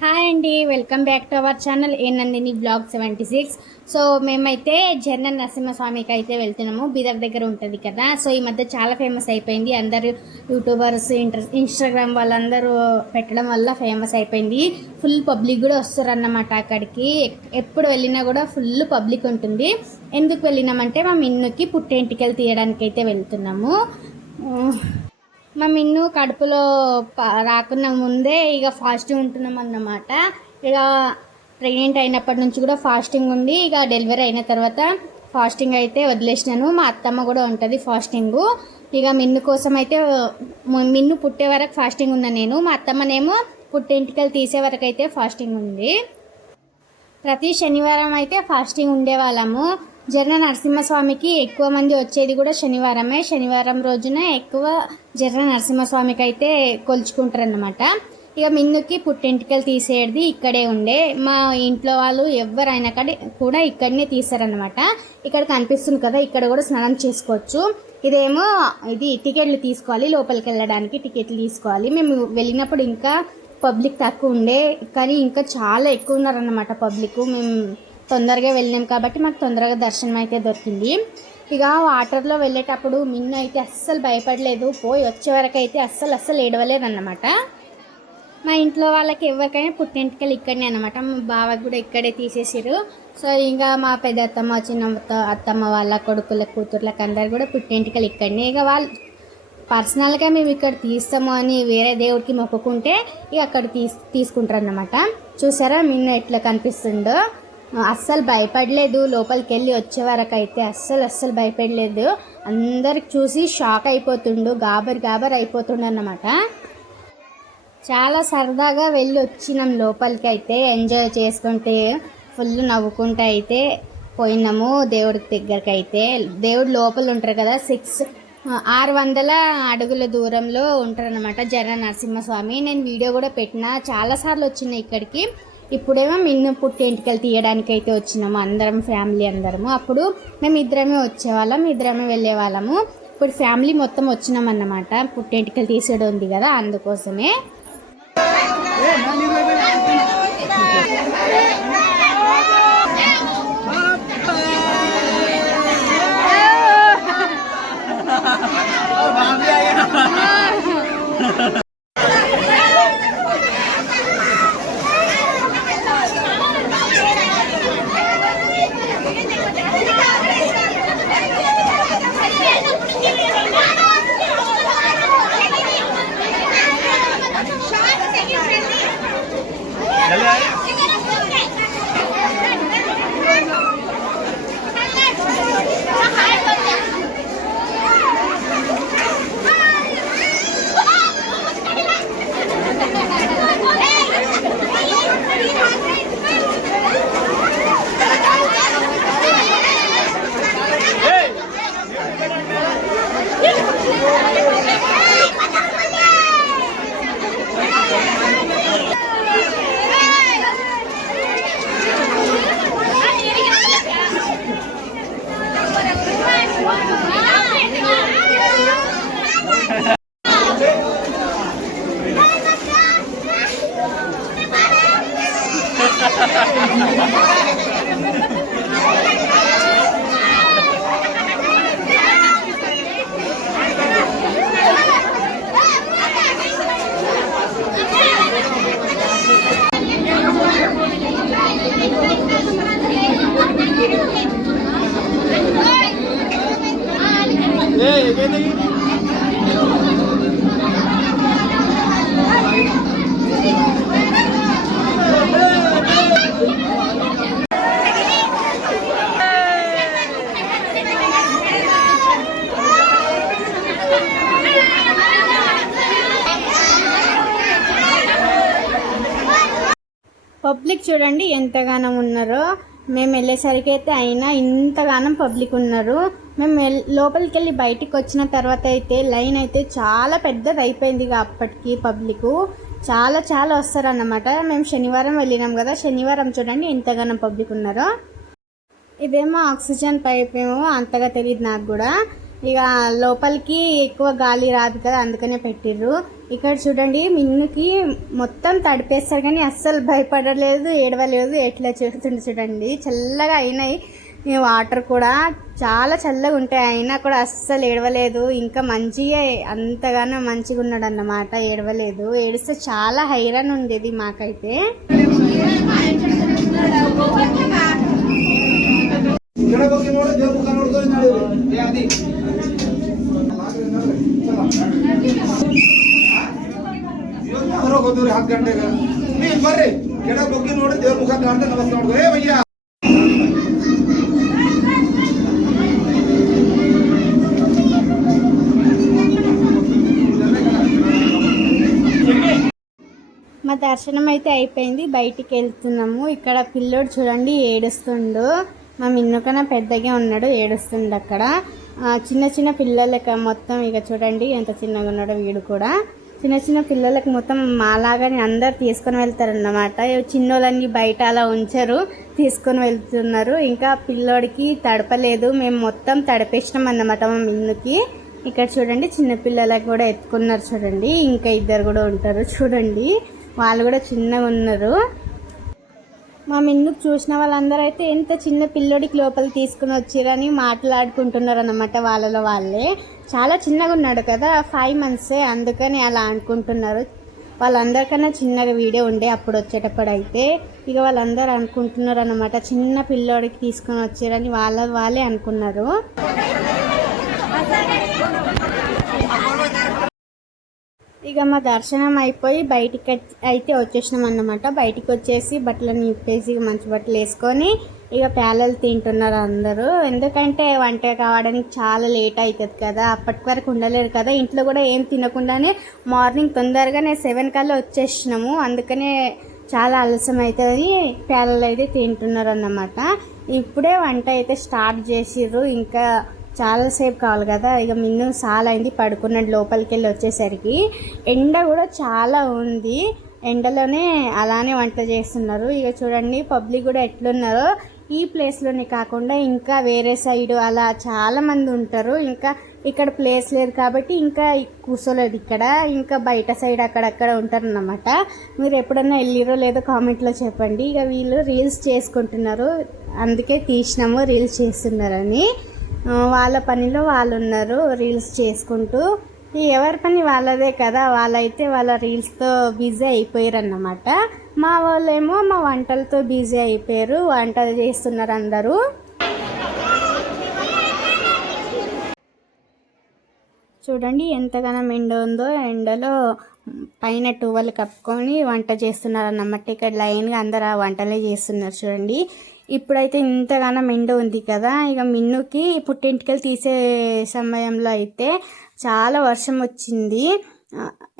Hi అండి, welcome back to our channel A Nandini blog 76. So మేమైతే journal నరసింహస్వామికి అయితే వెళ్తున్నాము. బీదర్ దగ్గర ఉంటుంది కదా. సో ఈ మధ్య చాలా ఫేమస్ అయిపోయింది. అందరూ యూట్యూబర్స్, ఇన్స్టాగ్రామ్ వాళ్ళందరూ పెట్టడం వల్ల ఫేమస్ అయిపోయింది. ఫుల్ పబ్లిక్ కూడా వస్తారు అన్నమాట అక్కడికి. ఎప్పుడు వెళ్ళినా కూడా ఫుల్ పబ్లిక్ ఉంటుంది. ఎందుకు వెళ్ళినామంటే మా మిన్నుకి పుట్టెంటికలు తీయడానికి అయితే వెళ్తున్నాము. మా మిన్ను కడుపులో రాకున్న ముందే ఇక ఫాస్టింగ్ ఉంటున్నాం అన్నమాట. ఇక ప్రెగ్నెంట్ అయినప్పటి నుంచి కూడా ఫాస్టింగ్ ఉండి ఇక డెలివరీ అయిన తర్వాత ఫాస్టింగ్ అయితే వదిలేసినాను. మా అత్తమ్మ కూడా ఉంటుంది ఫాస్టింగ్. ఇక మిన్ను కోసం అయితే మిన్ను పుట్టే వరకు ఫాస్టింగ్ ఉన్నా నేను. మా అత్తమ్మనేమో పుట్టెంటికలు తీసే వరకు అయితే ఫాస్టింగ్ ఉంది. ప్రతి శనివారం అయితే ఫాస్టింగ్ ఉండేవాళ్ళము. జర్నల్ నరసింహస్వామికి ఎక్కువ మంది వచ్చేది కూడా శనివారమే. శనివారం రోజున ఎక్కువ జర్నల్ నరసింహస్వామికి అయితే కొలుచుకుంటారన్నమాట. ఇక మిన్నుకి పుట్టెంటికలు తీసేది ఇక్కడే ఉండే. మా ఇంట్లో వాళ్ళు ఎవరైనా కూడా ఇక్కడనే తీస్తారనమాట. ఇక్కడ కనిపిస్తుంది కదా, ఇక్కడ కూడా స్నానం చేసుకోవచ్చు. ఇదేమో ఇది టికెట్లు తీసుకోవాలి, లోపలికి వెళ్ళడానికి టికెట్లు తీసుకోవాలి. మేము వెళ్ళినప్పుడు ఇంకా పబ్లిక్ తక్కువ ఉండే, కానీ ఇంకా చాలా ఎక్కువ ఉన్నారన్నమాట పబ్లిక్. మేము తొందరగా వెళ్ళినాం కాబట్టి మాకు తొందరగా దర్శనం అయితే దొరికింది. ఇక వాటర్లో వెళ్ళేటప్పుడు మిన్ను అయితే అస్సలు భయపడలేదు. పోయి వచ్చే వరకు అయితే అస్సలు ఏడవలేదన్నమాట. మా ఇంట్లో వాళ్ళకి ఎవరికైనా పుట్టింటికలు ఇక్కడనే అనమాట. మా బావకి కూడా ఇక్కడే తీసేసారు. సో ఇంకా మా పెద్ద అత్తమ్మ, చిన్న అత్తమ్మ వాళ్ళ కొడుకుల కూతుర్లకు అందరు కూడా పుట్టింటికలు ఇక్కడనే. ఇక వాళ్ళు పర్సనల్గా మేము ఇక్కడ తీస్తాము అని వేరే దేవుడికి మొక్కుకుంటే ఇక అక్కడ తీసుకుంటారు అన్నమాట. చూసారా మిన్ను ఎట్లా కనిపిస్తుండో. అస్సలు భయపడలేదు. లోపలికి వెళ్ళి వచ్చే వరకు అయితే అస్సలు భయపడలేదు. అందరికి చూసి షాక్ అయిపోతుండు, గాబర్ అయిపోతుండు అన్నమాట. చాలా సరదాగా వెళ్ళి వచ్చినాం లోపలికి అయితే. ఎంజాయ్ చేసుకుంటే ఫుల్ నవ్వుకుంటూ అయితే పోయినాము దేవుడికి దగ్గరికి అయితే. దేవుడు లోపల ఉంటారు కదా, 600 అడుగుల దూరంలో ఉంటారనమాట జర్నల్ నరసింహస్వామి. నేను వీడియో కూడా పెట్టిన, చాలాసార్లు వచ్చినాయి ఇక్కడికి. ఇప్పుడేమో మిన్ను పుట్టెంటికలు తీయడానికి అయితే వచ్చినాము అందరం, ఫ్యామిలీ అందరము. అప్పుడు మేము ఇద్దరమే వచ్చేవాళ్ళం, ఇద్దరమే వెళ్ళే వాళ్ళము. ఇప్పుడు ఫ్యామిలీ మొత్తం వచ్చినాం అన్నమాట. పుట్టెంటికలు తీసేయడం ఉంది కదా, అందుకోసమే. పబ్లిక్ చూడండి ఎంతగానం ఉన్నారో. మేము వెళ్ళేసరికి అయితే అయినా ఇంతగానం పబ్లిక్ ఉన్నారు. మేము లోపలికి వెళ్ళి బయటికి వచ్చిన తర్వాత అయితే లైన్ అయితే చాలా పెద్దది అయిపోయింది. ఇక అప్పటికి పబ్లిక్ చాలా వస్తారన్నమాట. మేము శనివారం వెళ్ళినాం కదా, శనివారం చూడండి ఎంతగానం పబ్లిక్ ఉన్నారో. ఇదేమో ఆక్సిజన్ పైప్ ఏమో అంతగా తెలియదు నాకు కూడా. ఇక లోపలికి ఎక్కువ గాలి రాదు కదా, అందుకనే పెట్టిర్రు. ఇక్కడ చూడండి మిన్నుకి మొత్తం తడిపేస్తారు కానీ అస్సలు భయపడలేదు, ఏడవలేదు. ఎట్లా చేస్తుంది చూడండి. చల్లగా అయినాయి వాటర్ కూడా, చాలా చల్లగా ఉంటాయి. అయినా కూడా అస్సలు ఏడవలేదు. ఇంకా మంచిగా అంతగానో మంచిగా ఉన్నాడు అన్నమాట, ఏడవలేదు. ఏడిస్తే చాలా హైరాన్ ఉండేది మాకైతే. हाथ घंटे का नहीं बर्रे केड़ा बोकी नोड़े देवर मुख कांटे नमस्कार ए भैया మా దర్శనం అయితే అయిపోయింది, బయటికి వెళ్తున్నాము. ఇక్కడ పిల్లోడు చూడండి ఏడుస్తుండు. మా మిన్నుకన్నా పెద్దగా ఉన్నాడు, ఏడుస్తుండు. అక్కడ చిన్న చిన్న పిల్లలకి మొత్తం ఇక చూడండి ఎంత చిన్నగా ఉన్నాడో వీడు కూడా. చిన్న చిన్న పిల్లలకు మొత్తం మాలాగానే అందరు తీసుకొని వెళ్తారన్నమాట. చిన్నోళ్ళని బయట అలా ఉంచరు, తీసుకొని వెళ్తున్నారు. ఇంకా పిల్లోడికి తడపలేదు, మేము మొత్తం తడిపేసినాం అన్నమాట మా మిన్నుకి. ఇక్కడ చూడండి చిన్న పిల్లలకు కూడా ఎత్తుకున్నారు చూడండి. ఇంకా ఇద్దరు కూడా ఉంటారు చూడండి, వాళ్ళు కూడా చిన్నగా ఉన్నారు. మా మిన్నుకు చూసిన వాళ్ళందరూ అయితే ఎంత చిన్న పిల్లోడికి లోపల తీసుకుని వచ్చిరని మాట్లాడుకుంటున్నారు అన్నమాట వాళ్ళలో వాళ్ళే. చాలా చిన్నగా ఉన్నాడు కదా, 5 months, అందుకని అలా అనుకుంటున్నారు. వాళ్ళందరికన్నా చిన్నగా వీడియో ఉండే అప్పుడు వచ్చేటప్పుడు అయితే. ఇక వాళ్ళందరూ అనుకుంటున్నారు అన్నమాట చిన్న పిల్లోడికి తీసుకొని వచ్చారని వాళ్ళే అనుకున్నారు. ఇక మా దర్శనం అయిపోయి బయటికి అయితే వచ్చేసినాం అన్నమాట. బయటికి వచ్చేసి బట్టలను ఇప్పేసి మంచి బట్టలు వేసుకొని ఇక ప్యాలలు తింటున్నారు అందరూ. ఎందుకంటే వంట కావడానికి చాలా లేట్ అవుతుంది కదా, అప్పటి వరకు ఉండలేరు కదా. ఇంట్లో కూడా ఏం తినకుండానే మార్నింగ్ తొందరగానే 7 కల్లా వచ్చేసినాము. అందుకనే చాలా ఆలస్యం అవుతుంది. ప్యాలలు అయితే తింటున్నారు అన్నమాట. ఇప్పుడే వంట అయితే స్టార్ట్ చేసిర్రు, ఇంకా చాలాసేపు కావాలి కదా. ఇక మిన్ను చాలా అయింది పడుకున్నాడు లోపలికి వెళ్ళి వచ్చేసరికి. ఎండ కూడా చాలా ఉంది, ఎండలోనే అలానే వంట చేస్తున్నారు. ఇక చూడండి పబ్లిక్ కూడా ఎట్లున్నారో. ఈ ప్లేస్లోనే కాకుండా ఇంకా వేరే సైడు అలా చాలామంది ఉంటారు. ఇంకా ఇక్కడ ప్లేస్ లేదు కాబట్టి ఇంకా కూర్చోలేదు ఇక్కడ. ఇంకా బయట సైడ్ అక్కడక్కడ ఉంటారు అన్నమాట. మీరు ఎప్పుడన్నా వెళ్ళిరో లేదో కామెంట్లో చెప్పండి. ఇక వీళ్ళు రీల్స్ చేసుకుంటున్నారు, అందుకే తీసినాము రీల్స్ చేస్తున్నారని. వాళ్ళ పనిలో వాళ్ళు ఉన్నారు రీల్స్ చేసుకుంటూ. ఎవరి పని వాళ్ళదే కదా, వాళ్ళైతే వాళ్ళ రీల్స్తో బిజీ అయిపోయారు అన్నమాట. మా వాళ్ళేమో మా వంటలతో బిజీ అయిపోయారు, వంటలు చేస్తున్నారు అందరూ. చూడండి ఎంతగానో ఎండ ఉందో, ఎండలో పైన టవల్ కప్పుకొని వంట చేస్తున్నారు అన్నమాట. ఇక్కడ లైన్గా అందరు వంటలే చేస్తున్నారు చూడండి. ఇప్పుడైతే ఇంతగానో ఎండ ఉంది కదా, ఇక మిన్నుకి పుట్టింటికలు తీసే సమయంలో అయితే చాలా వర్షం వచ్చింది.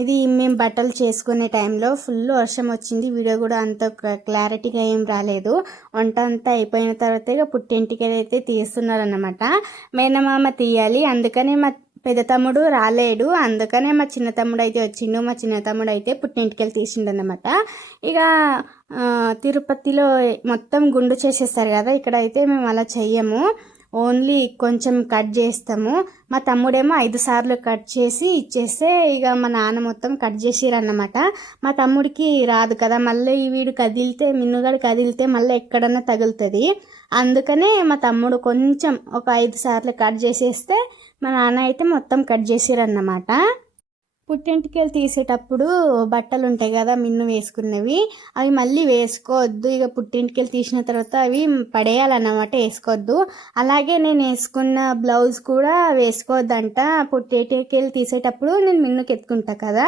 ఇది మేము బట్టలు చేసుకునే టైంలో ఫుల్ వర్షం వచ్చింది. వీడియో కూడా అంత క్లారిటీగా ఏం రాలేదు. వంట అంతా అయిపోయిన తర్వాత ఇక పుట్టింటికలు అయితే తీస్తున్నారు అన్నమాట. మేనమామ తీయాలి, అందుకనే మా పెద్ద తమ్ముడు రాలేడు, అందుకనే మా చిన్న తమ్ముడు అయితే వచ్చిండు. మా చిన్న తమ్ముడు అయితే పుట్టింటికెళ్ళి తీసిండు అన్నమాట. ఇక తిరుపతిలో మొత్తం గుండు చేసేస్తారు కదా, ఇక్కడ అయితే మేము అలా చెయ్యము, ఓన్లీ కొంచెం కట్ చేస్తాము. మా తమ్ముడేమో 5 సార్లు కట్ చేసి ఇచ్చేస్తే ఇక మా నాన్న మొత్తం కట్ చేసిరన్నమాట. మా తమ్ముడికి రాదు కదా, మళ్ళీ వీడు కదిలితే మిన్నుగాడు కదిలితే మళ్ళీ ఎక్కడన్నా తగులుతుంది. అందుకనే మా తమ్ముడు కొంచెం ఒక 5 సార్లు కట్ చేసేస్తే మా నాన్న అయితే మొత్తం కట్ చేసిరన్నమాట. పుట్టింటికెళ్ళి తీసేటప్పుడు బట్టలు ఉంటాయి కదా మిన్ను వేసుకున్నవి, అవి మళ్ళీ వేసుకోవద్దు. ఇక పుట్టింటికెళ్ళి తీసిన తర్వాత అవి పడేయాలన్నమాట, వేసుకోవద్దు. అలాగే నేను వేసుకున్న బ్లౌజ్ కూడా వేసుకోవద్దంట. పుట్టింటికెళ్ళి తీసేటప్పుడు నేను మిన్నుకి ఎత్తుకుంటా కదా,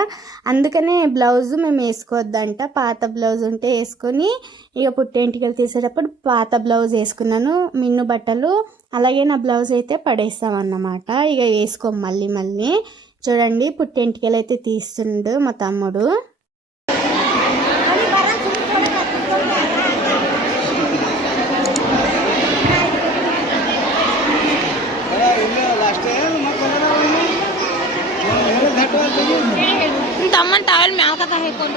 అందుకనే బ్లౌజ్ మేము వేసుకోవద్దంట. పాత బ్లౌజ్ ఉంటే వేసుకొని ఇక పుట్టింటికెళ్ళి తీసేటప్పుడు పాత బ్లౌజ్ వేసుకున్నాను. మిన్ను బట్టలు అలాగే నా బ్లౌజ్ అయితే పడేస్తామన్నమాట. ఇక వేసుకోం మళ్ళీ. చూడండి పుట్టింటికెళ్ళి అయితే తీస్తుండు మా తమ్ముడు. तमन टावल में आका का है कौन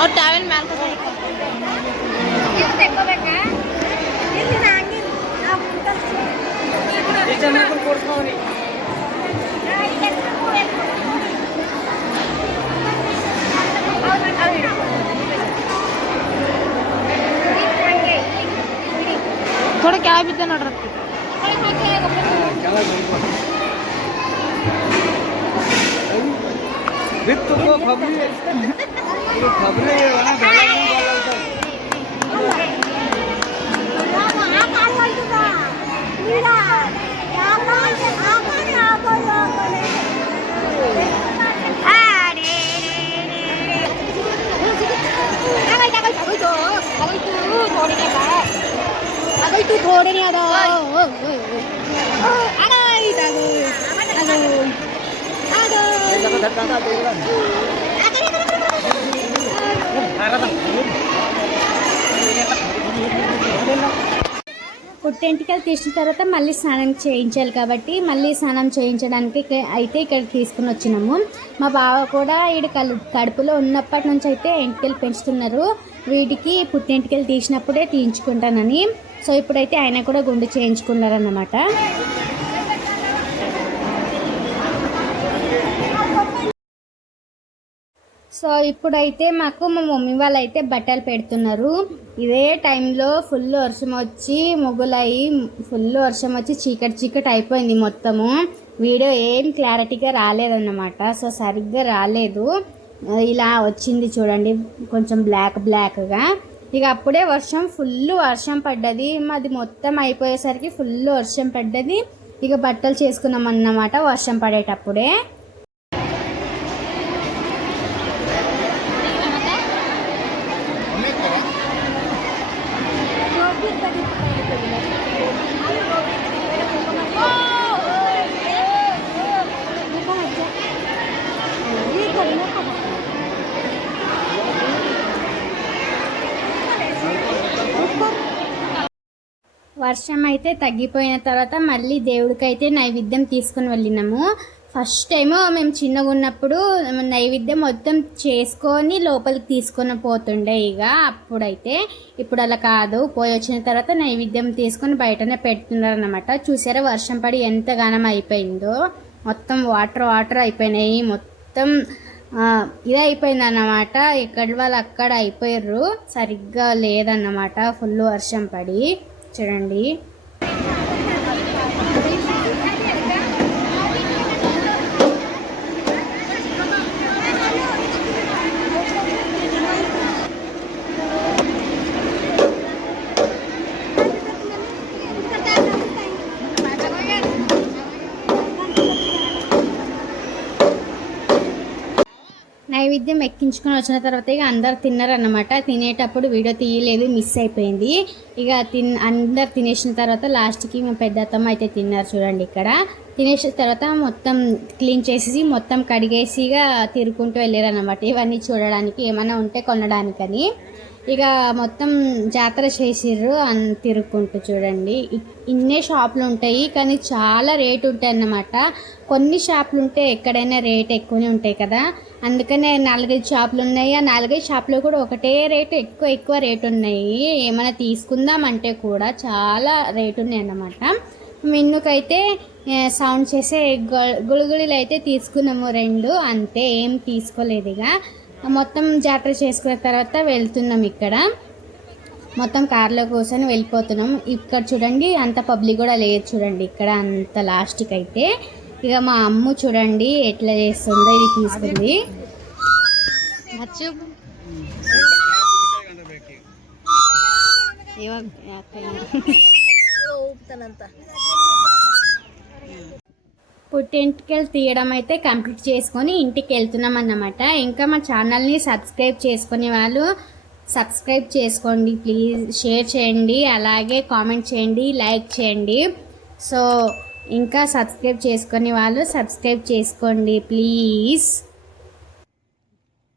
और टावल में आका का है ये देखो बेटा ये नांगी आप ये चमन को कोर्स में ಕೆಳಗೆ ಬಿದ್ದ ನೋಡ್ರಿ ಬಿತ್ತು ಖಬ್ರಿ ಖಬ್ರಿ तू थोड़े नहीं आता పుట్టెంటికలు తీసిన తర్వాత మళ్ళీ స్నానం చేయించాలి కాబట్టి మళ్ళీ స్నానం చేయించడానికి అయితే ఇక్కడ తీసుకుని వచ్చినాము. మా బావ కూడా ఈడ కడుపులో ఉన్నప్పటి నుంచి అయితే ఎంటికలు పెంచుతున్నారు. వీటికి పుట్టెంటికలు తీసినప్పుడే తీయించుకుంటానని. సో ఇప్పుడైతే ఆయన కూడా గుండు చేయించుకున్నారన్నమాట. సో ఇప్పుడైతే మాకు మా మమ్మీ వాళ్ళు అయితే బట్టలు పెడుతున్నారు. ఇదే టైంలో ఫుల్ వర్షం వచ్చి ముగ్గులయ్యి ఫుల్ వర్షం వచ్చి చీకటి అయిపోయింది మొత్తము. వీడియో ఏం క్లారిటీగా రాలేదన్నమాట. సో సరిగ్గా రాలేదు, ఇలా వచ్చింది చూడండి కొంచెం బ్లాక్గా. ఇక అప్పుడే ఫుల్ వర్షం పడ్డది. మాది మొత్తం అయిపోయేసరికి ఫుల్ వర్షం పడ్డది. ఇక బట్టలు చేసుకున్నాం అన్నమాట వర్షం పడేటప్పుడే. వర్షం అయితే తగ్గిపోయిన తర్వాత మళ్ళీ దేవుడికైతే నైవేద్యం తీసుకుని వెళ్ళినాము. ఫస్ట్ టైము మేము చిన్నగా ఉన్నప్పుడు నైవేద్యం మొత్తం చేసుకొని లోపలికి తీసుకొని పోతుండే. ఇక అప్పుడైతే ఇప్పుడు అలా కాదు, పోయి వచ్చిన తర్వాత నైవేద్యం తీసుకొని బయటనే పెడుతున్నారు అన్నమాట. చూసారా వర్షం పడి ఎంత గానం అయిపోయిందో, మొత్తం వాటర్ అయిపోయినాయి, మొత్తం ఇదే అయిపోయింది అన్నమాట. ఎక్కడి వాళ్ళు అక్కడ అయిపోయారు, సరిగ్గా లేదన్నమాట ఫుల్ వర్షం పడి. చూడండి నైవేద్యం ఎక్కించుకొని వచ్చిన తర్వాత ఇక అందరు తిన్నారన్నమాట. తినేటప్పుడు వీడియో తీయలేదు, మిస్ అయిపోయింది. ఇక అందరు తినేసిన తర్వాత లాస్ట్కి మా పెద్ద అత్తమ్మ అయితే తిన్నారు. చూడండి ఇక్కడ తినేసిన తర్వాత మొత్తం క్లీన్ చేసేసి మొత్తం కడిగేసి ఇక తిరుగుకుంటూ వెళ్ళారన్నమాట. ఇవన్నీ చూడడానికి ఏమైనా ఉంటే కొనడానికని. ఇక మొత్తం జాతర చేసిర్రు తిరుగుకుంటూ. చూడండి ఇన్నే షాపులు ఉంటాయి కానీ చాలా రేటు ఉంటాయి అన్నమాట. కొన్ని షాపులు ఉంటే ఎక్కడైనా రేట్ ఎక్కువనే ఉంటాయి కదా, అందుకనే 4-5 షాపులు ఉన్నాయి. ఆ 4-5 షాపులో కూడా ఒకటే రేటు, ఎక్కువ రేటు ఉన్నాయి. ఏమైనా తీసుకుందామంటే కూడా చాలా రేటు ఉన్నాయి అన్నమాట. మిన్నుకైతే సౌండ్ చేసే గుళిగుళీలు అయితే తీసుకున్నాము 2, అంతే, ఏం తీసుకోలేదు. ఇక మొత్తం జాతర చేసుకున్న తర్వాత వెళ్తున్నాం. ఇక్కడ మొత్తం కార్లో కూర్చొని వెళ్ళిపోతున్నాం. ఇక్కడ చూడండి అంత పబ్లిక్ కూడా లేదు చూడండి ఇక్కడ అంత లాస్ట్కి అయితే. ఇక మా అమ్మ చూడండి ఎట్లా చేస్తుందో, ఇది తీసుకుంది. పుట్టెంటికలు తీయడం అయితే కంప్లీట్ చేసుకొని ఇంటికి వెళ్తున్నాం అన్నమాట. ఇంకా మా ఛానల్ని సబ్స్క్రైబ్ చేసుకునే వాళ్ళు సబ్స్క్రైబ్ చేసుకోండి ప్లీజ్, షేర్ చేయండి, అలాగే కామెంట్ చేయండి, లైక్ చేయండి. సో ఇంకా సబ్స్క్రైబ్ చేసుకునే వాళ్ళు సబ్స్క్రైబ్ చేసుకోండి ప్లీజ్.